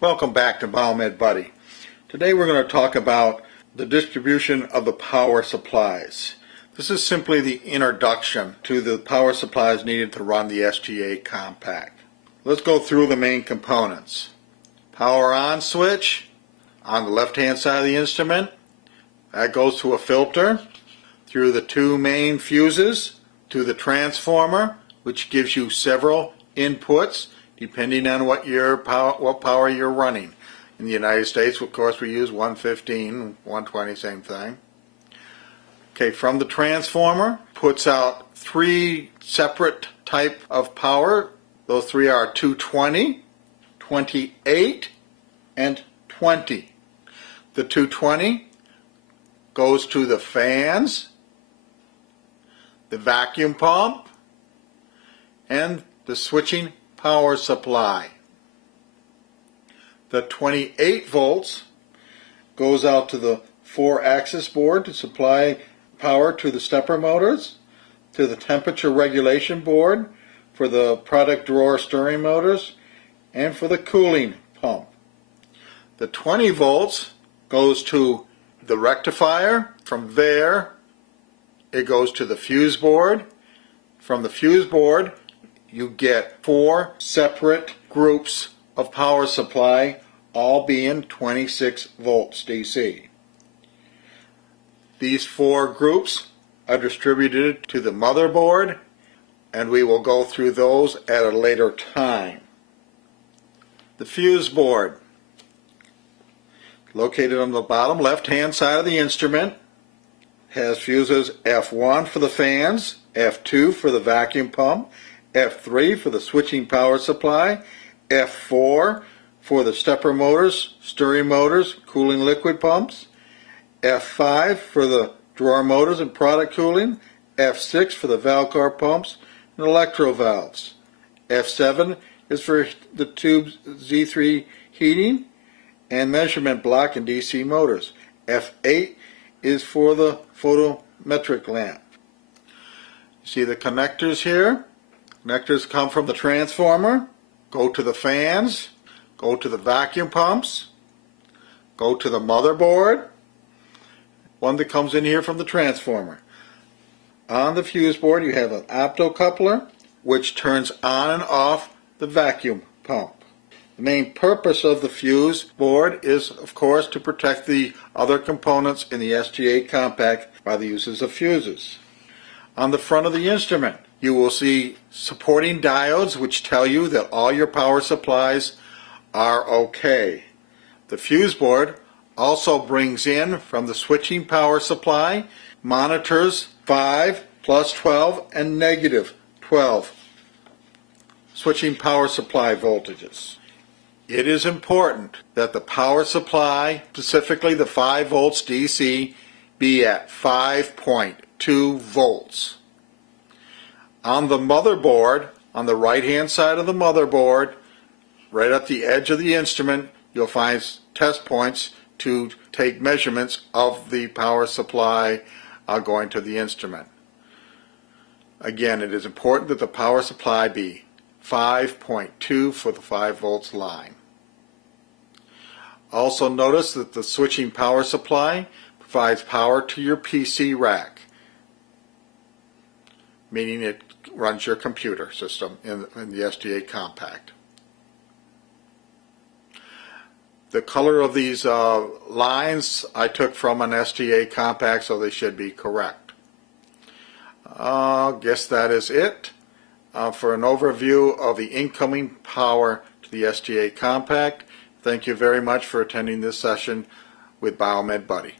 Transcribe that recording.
Welcome back to Biomed Buddy. Today we're going to talk about the distribution of the power supplies. This is simply the introduction to the power supplies needed to run the STA compact. Let's go through the main components. Power on switch on the left hand side of the instrument. That goes to a filter through the two main fuses to the transformer, which gives you several inputs depending on what power you're running. In the United States, of course, we use 115, 120, same thing. Okay, from the transformer, puts out three separate type of power. Those three are 220, 28, and 20. The 220 goes to the fans, the vacuum pump, and the switching power supply. The 28 volts goes out to the 4-axis board to supply power to the stepper motors, to the temperature regulation board for the product drawer stirring motors, and for the cooling pump. The 20 volts goes to the rectifier. From there it goes to the fuse board. From the fuse board you get 4 separate groups of power supply, all being 26 volts DC. These 4 groups are distributed to the motherboard, and we will go through those at a later time. The fuse board, located on the bottom left hand side of the instrument, has fuses F1 for the fans, F2 for the vacuum pump, F3 for the switching power supply, F4 for the stepper motors, stirring motors, cooling liquid pumps, F5 for the drawer motors and product cooling, F6 for the valve core pumps and electro valves. F7 is for the tube Z3 heating and measurement block and DC motors. F8 is for the photometric lamp. See the connectors here? Connectors come from the transformer, go to the fans, go to the vacuum pumps, go to the motherboard, one that comes in here from the transformer. On the fuse board you have an optocoupler which turns on and off the vacuum pump. The main purpose of the fuse board is, of course, to protect the other components in the STA compact by the uses of fuses. On the front of the instrument you will see supporting diodes which tell you that all your power supplies are okay. The fuse board also brings in from the switching power supply monitors 5, +12, and -12 switching power supply voltages. It is important that the power supply, specifically the 5 volts DC, be at 5.2 volts. On the motherboard, on the right hand side of the motherboard, right at the edge of the instrument, you'll find test points to take measurements of the power supply going to the instrument. Again, it is important that the power supply be 5.2 for the 5 volts line. Also notice that the switching power supply provides power to your PC rack, meaning it runs your computer system in the STA compact. The color of these lines I took from an STA compact, so they should be correct. Guess that is it for an overview of the incoming power to the STA compact. Thank you very much for attending this session with Biomed Buddy.